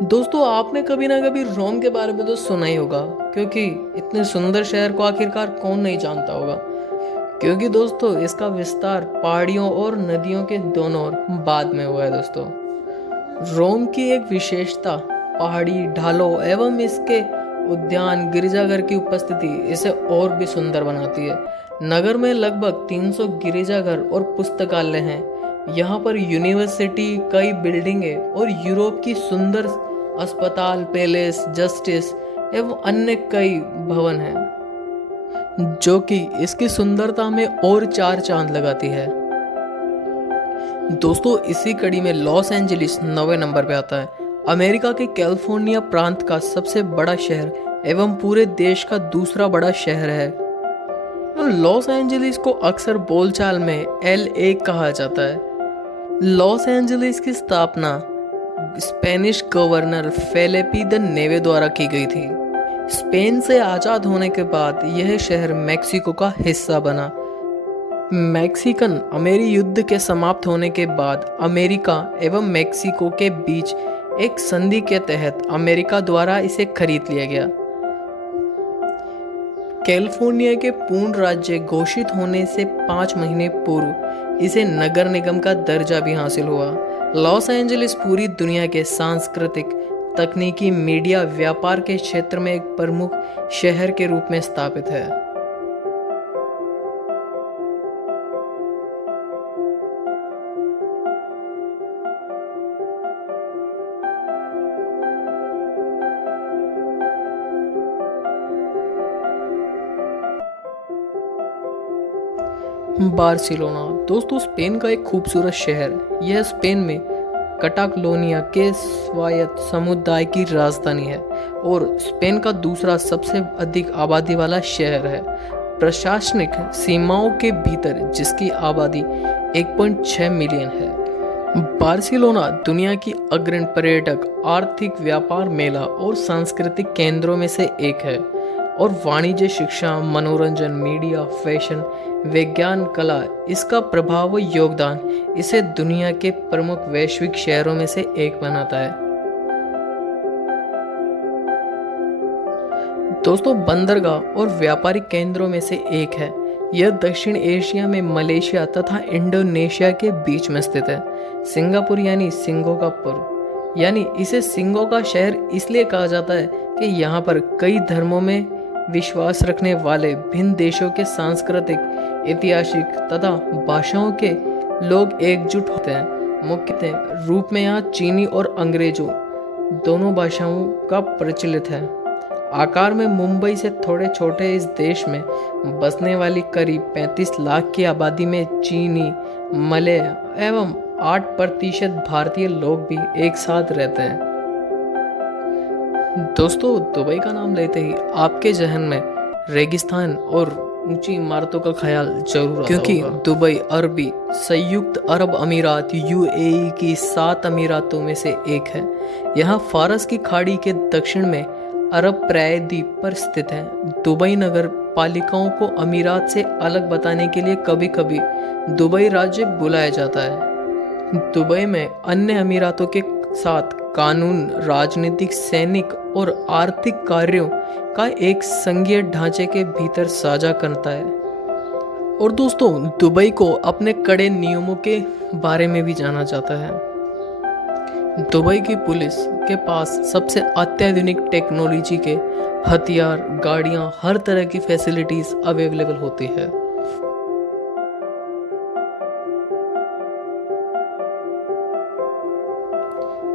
दोस्तों आपने कभी ना कभी रोम के बारे में तो सुना ही होगा, क्योंकि इतने सुंदर शहर को आखिरकार कौन नहीं जानता होगा। क्योंकि दोस्तों इसका विस्तार पहाड़ियों और नदियों के दोनों ओर बाद में हुआ है। दोस्तों रोम की एक विशेषता पहाड़ी ढालों एवं इसके उद्यान गिरजाघर की उपस्थिति इसे और भी सुंदर बनाती है। नगर में लगभग 300 गिरजाघर और पुस्तकालय हैं। यहाँ पर यूनिवर्सिटी, कई बिल्डिंगें और यूरोप की सुंदर अस्पताल, पैलेस, जस्टिस एवं अन्य कई भवन हैं, जो कि इसकी सुंदरता में और चार चांद लगाती है। दोस्तों इसी कड़ी में लॉस एंजलिस 9वें नंबर पे आता है। अमेरिका के कैलिफोर्निया प्रांत का सबसे बड़ा शहर एवं पूरे देश का दूसरा बड़ा शहर है। लॉस एंजलिस को अक्सर बोलचाल में LA कहा जाता है। लॉस एंजलिस की स्थापना स्पेनिश गवर्नर फेलिपी द नेवे द्वारा की गई थी। स्पेन से आज़ाद होने के बाद यह शहर मेक्सिको का हिस्सा बना। मैक्सिकन अमेरी युद्ध के समाप्त होने के बाद अमेरिका एवं मेक्सिको के बीच एक संधि के तहत अमेरिका द्वारा इसे खरीद लिया गया। कैलिफोर्निया के पूर्ण राज्य घोषित होने से 5 महीने पूर्व इसे नगर निगम का दर्जा भी हासिल हुआ। लॉस एंजलिस पूरी दुनिया के सांस्कृतिक, तकनीकी, मीडिया, व्यापार के क्षेत्र में एक प्रमुख शहर के रूप में स्थापित है। बार्सिलोना दोस्तों स्पेन का एक खूबसूरत शहर है। यह स्पेन में कटाक्लोनिया के स्वायत्त समुदाय की राजधानी है और स्पेन का दूसरा सबसे अधिक आबादी वाला शहर है, प्रशासनिक सीमाओं के भीतर, जिसकी आबादी 1.6 मिलियन है। बार्सिलोना दुनिया की अग्रणी पर्यटक, आर्थिक, व्यापार, मेला और सांस्कृतिक केंद्रों में से एक है और वाणिज्य, शिक्षा, मनोरंजन, मीडिया, फैशन, विज्ञान, कला, इसका प्रभाव व योगदान इसे दुनिया के प्रमुख वैश्विक शहरों में से एक बनाता है। दोस्तों बंदरगाह और व्यापारिक केंद्रों में से एक है। यह दक्षिण एशिया में मलेशिया तथा इंडोनेशिया के बीच में स्थित है। सिंगापुर यानी सिंगों का पुर, यानी इसे सिंगों का शहर इसलिए कहा जाता है कि यहाँ पर कई धर्मों में विश्वास रखने वाले भिन्न देशों के सांस्कृतिक, ऐतिहासिक तथा भाषाओं के लोग एकजुट होते हैं। मुख्य रूप में यहाँ चीनी और अंग्रेजों दोनों भाषाओं का प्रचलित है। आकार में मुंबई से थोड़े छोटे इस देश में बसने वाली करीब 35 लाख की आबादी में चीनी, मलय एवं 8% भारतीय लोग भी एक साथ रहते हैं। दोस्तों दुबई का नाम लेते ही आपके जहन में रेगिस्तान और ऊंची इमारतों का ख्याल जरूर आता क्योंकि होगा। दुबई अरबी संयुक्त अरब अमीरात UAE की 7 अमीरातों में से एक है। यहाँ फारस की खाड़ी के दक्षिण में अरब प्रायद्वीप पर स्थित है। दुबई नगर पालिकाओं को अमीरात से अलग बताने के लिए कभी कभी दुबई राज्य बुलाया जाता है। दुबई में अन्य अमीरातों के साथ कानून, राजनीतिक, सैनिक और आर्थिक कार्यों का एक संघीय ढांचे के भीतर साझा करता है। और दोस्तों दुबई को अपने कड़े नियमों के बारे में भी जाना जाता है। दुबई की पुलिस के पास सबसे अत्याधुनिक टेक्नोलॉजी के हथियार, गाड़ियां, हर तरह की फैसिलिटीज अवेलेबल होती है।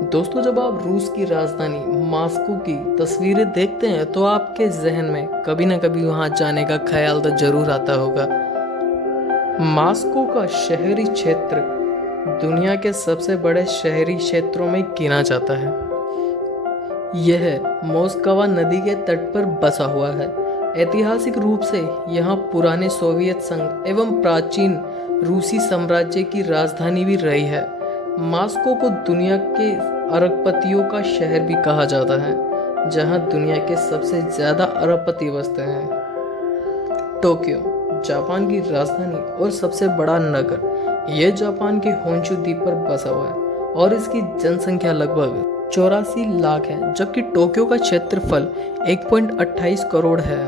दोस्तों जब आप रूस की राजधानी मॉस्को की तस्वीरें देखते हैं तो आपके जहन में कभी ना कभी वहां जाने का ख्याल तो जरूर आता होगा। मॉस्को का शहरी क्षेत्र दुनिया के सबसे बड़े शहरी क्षेत्रों में गिना जाता है। यह मोस्कवा नदी के तट पर बसा हुआ है। ऐतिहासिक रूप से यह पुराने सोवियत संघ एवं प्राचीन रूसी साम्राज्य की राजधानी भी रही है। मॉस्को को दुनिया के अरबपतियों का शहर भी कहा जाता है, जहां दुनिया के सबसे ज्यादा अरबपति बसते हैं। टोक्यो जापान की राजधानी और सबसे बड़ा नगर, यह जापान के होन्शु द्वीप पर बसा हुआ है और इसकी जनसंख्या लगभग 84 लाख है, जबकि टोक्यो का क्षेत्रफल 1.28 करोड़ है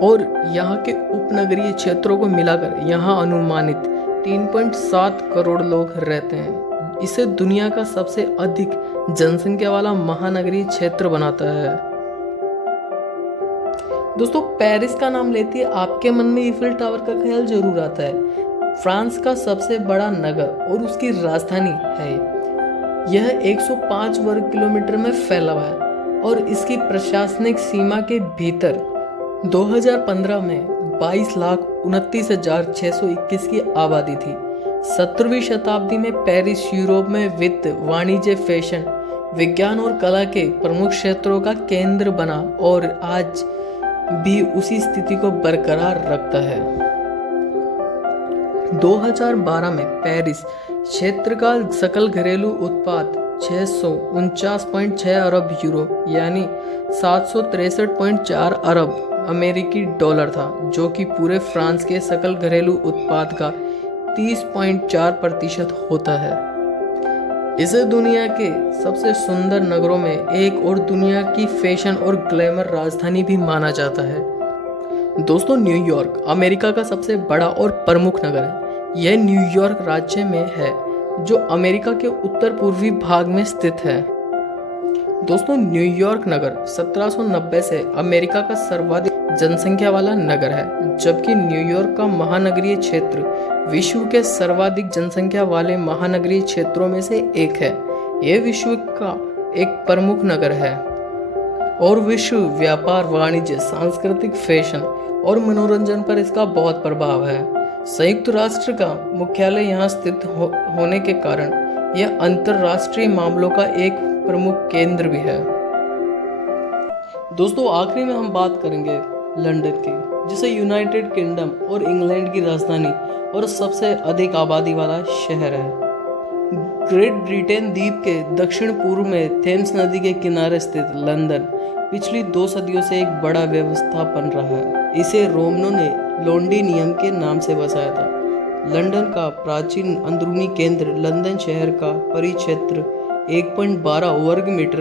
और यहाँ के उपनगरीय क्षेत्रों को मिलाकर यहाँ अनुमानित 3.7 करोड़ लोग रहते हैं। इसे दुनिया का सबसे अधिक जनसंख्या वाला महानगरीय क्षेत्र बनाता है। दोस्तों, पेरिस का नाम लेते ही आपके मन में ईफिल टावर का ख्याल जरूर आता है। फ्रांस का सबसे बड़ा नगर और उसकी राजधानी है। यह 105 वर्ग किलोमीटर में फैला हुआ है और इसकी प्रशासनिक सीमा के भीतर 2015 में 22,29,621 की आबादी थी। 17वीं शताब्दी में पेरिस यूरोप में वित्त, वाणिज्य, फैशन, विज्ञान और कला के प्रमुख क्षेत्रों का केंद्र बना और आज भी उसी स्थिति को बरकरार रखता है। 2012 में पेरिस क्षेत्र का सकल घरेलू उत्पाद 649.6 अरब यूरो यानी 763.4 अरब अमेरिकी डॉलर था, जो कि पूरे फ्रांस के सकल घरेलू उत्पाद का 30.4% होता है। इसे दुनिया के सबसे सुंदर नगरों में एक और दुनिया की फैशन और ग्लैमर राजधानी भी माना जाता है। दोस्तों, न्यूयॉर्क अमेरिका का सबसे बड़ा और प्रमुख नगर है। यह न्यूयॉर्क राज्य में है, जो अमेरिका के उत्तर पूर्वी भाग में स्थित है। दोस्तों, न्यूयॉर्क नगर 1790 से अमेरिका का सर्वाधिक जनसंख्या वाला नगर है, जबकि न्यूयॉर्क का महानगरीय क्षेत्र विश्व के सर्वाधिक जनसंख्या वाले महानगरीय क्षेत्रों में से एक है। यह विश्व का एक प्रमुख नगर है और विश्व व्यापार, वाणिज्य, सांस्कृतिक, फैशन और मनोरंजन पर इसका बहुत प्रभाव है। संयुक्त राष्ट्र का मुख्यालय यहाँ स्थित होने के कारण यह अंतर्राष्ट्रीय मामलों का एक प्रमुख केंद्र भी है। दोस्तों, आखिरी में हम बात करेंगे लंदन की, जिसे यूनाइटेड किंगडम और इंग्लैंड की राजधानी और सबसे अधिक आबादी वाला शहर है। ग्रेट ब्रिटेन द्वीप के दक्षिण पूर्व में थेम्स नदी के किनारे स्थित लंदन पिछली 2 सदियों से एक बड़ा व्यवस्थापन रहा है। इसे रोमनों ने लॉन्डिनियम के नाम से बसाया था। लंदन का प्राचीन अंदरूनी केंद्र लंदन शहर का परिक्षेत्र 1.12 वर्ग मीटर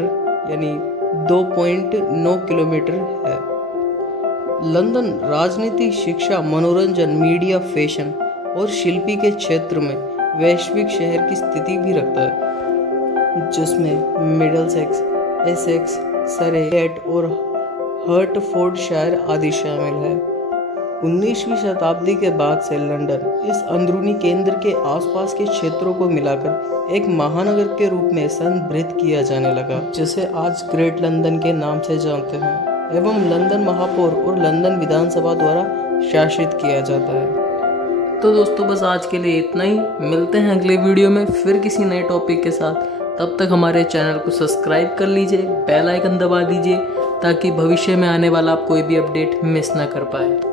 यानी 2.9 किलोमीटर है। लंदन राजनीति, शिक्षा, मनोरंजन, मीडिया, फैशन और शिल्पी के क्षेत्र में वैश्विक शहर की स्थिति भी रखता है, जिसमें मिडलसेक्स, एसेक्स, सरे, कैट और हर्टफोर्डशायर आदि शामिल है। 19वीं शताब्दी के बाद से लंदन इस अंदरूनी केंद्र के आसपास के क्षेत्रों को मिलाकर एक महानगर के रूप में संदर्भित किया जाने लगा, जिसे आज ग्रेट लंदन के नाम से जानते हैं एवं लंदन महापौर और लंदन विधानसभा द्वारा शासित किया जाता है। तो दोस्तों, बस आज के लिए इतना ही। मिलते हैं अगले वीडियो में फिर किसी नए टॉपिक के साथ। तब तक हमारे चैनल को सब्सक्राइब कर लीजिए, बेल आइकन दबा दीजिए, ताकि भविष्य में आने वाला आप कोई भी अपडेट मिस ना कर पाए।